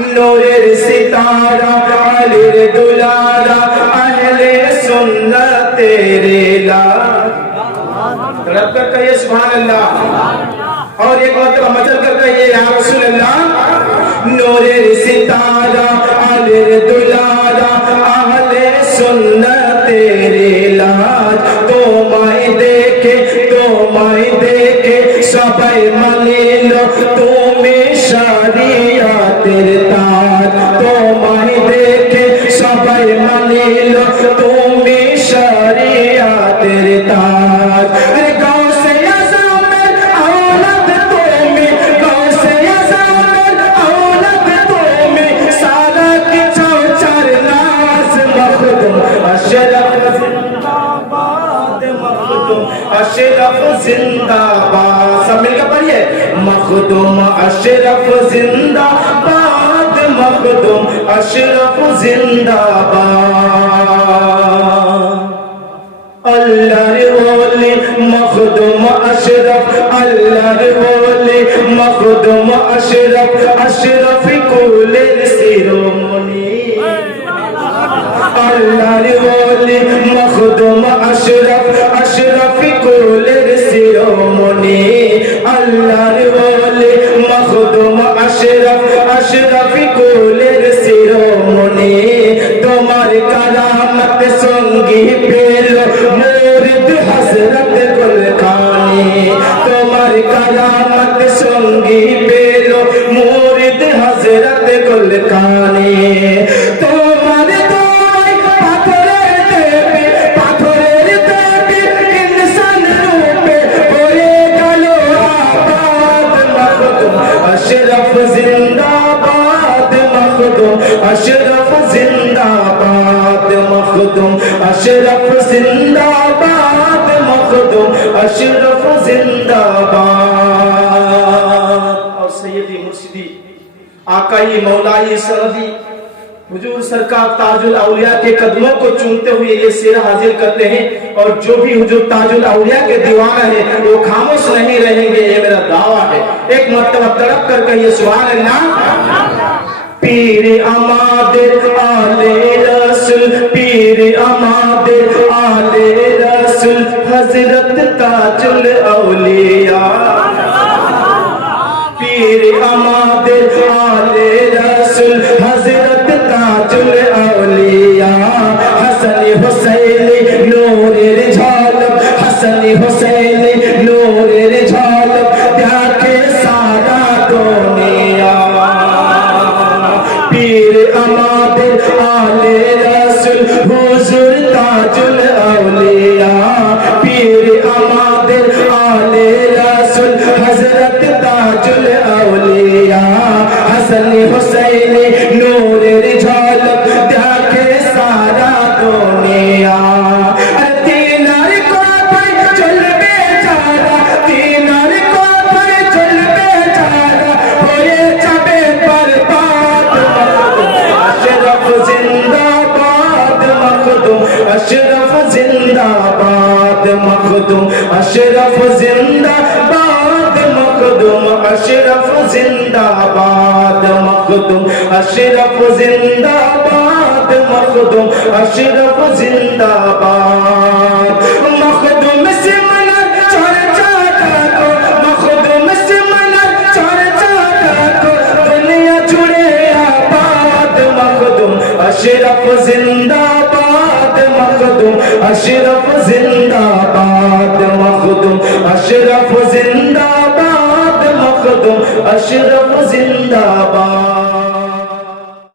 नूरेर सितारा अलीर दुलारा अहले सुन्नत तेरे ला। तड़प कर कहिए सुभान अल्लाह। और एक बात मचल कर कहिए या रसूल अल्लाह। नूरेर सितारा अलीर दुलारा अहले सुन्नत तेरे ला। তোমায় দেখে সবাই মানিল তুমি শরিয়াতের তাজ। তোমায় দেখে সবাই মানিল তুমি শরিয়াতের তাজ। আরে গাউসে আজমের আওলাদ তুমি, গাউসে আজমের আওলাদ তুমি, সারা কি চৌচার নাজ। মখদুম আশরাফ जिंदाबाद, मखदूम अशरफ जिंदाबाद। सब मिलकर पढ़िए मखदूम अशरफ जिंदाबाद, मखदूम अशरफ जिंदाबाद। अल्लाहर वली मखदूम अशरफ, अल्लाहर वली मखदूम अशरफ, अशरफ कुलिल शिरोमणि। अल्लाहर वली मखदूम अशरफ, अशरफ कुलिल शिरोमणि। अल्लाहर वली मखदूम अशरफ, अशरफ कुलिल शिरोमणि। তোমার কারামত সঙ্গী পেল মুরিদ হযরত গুলখানি। তোমার কারামত সঙ্গী পেল মুরিদ হযরত গুলখানি। তোমার দোয়ায় পাথরের দেবী, পাথরের দেবী ইনসান রূপে হয়ে গেল আবাদ। মখদুম अशरफ जिंदाबाद, मखदूम अशरफ जिंदाबाद, मखदूम अशरफ जिंदाबाद, मखदूम अशरफ जिंदाबाद। और सैयदी मुर्शिदी आकाई मौलाई सरदी हुजूर सरकार ताजुल औलिया के कदमों को चूमते हुए ये शेर हाजिर करते हैं। और जो भी हुजूर ताजुल औलिया के दीवाना है वो खामोश नहीं रहेंगे, ये मेरा दावा है। एक मर्तबा तड़प कर कहिए सुभान अल्लाह। पीर अमादिर आले रसूल, पीर अमादिर आले रसूल, हजरत ताजुल औलिया। पीर अमादिर आले रसूल, हजरत ताजुल औलिया। हसन हुसैन नूरेर झलक, हसन हुसैन नूरेर झलक देखे सारा दुनिया। पीर अमादिर आले रसूल, हुजूर ताजुल औलिया। पीर अमादिर आले रसूल, हजरत ताजुल औलिया। हसन हुसैन नूरेर झलक देखे सारा दुनिया। तीनार कोपर चलबे जारा, तीनार कोपर चलबे जारा, होए जाबे बर्बाद। अशरफ जिंदाबाद, मखदूम अशरफ जिंदाबाद, मखदूम अशरफ जिंदाबाद, मखदूम अशरफ जिंदाबाद, मखदूम अशरफ जिंदाबाद, मखदूम अशरफ जिंदाबाद। मखदूम से मना चर्चा को, मखदूम से मना चर्चा को, दुनिया जुड़े आबाद। मखदूम अशरफ जिंदाबाद, मखदूम अशरफ जिंदाबाद, मखदूम अशरफ जिंदाबाद, मखदूम अशरफ जिंदाबाद।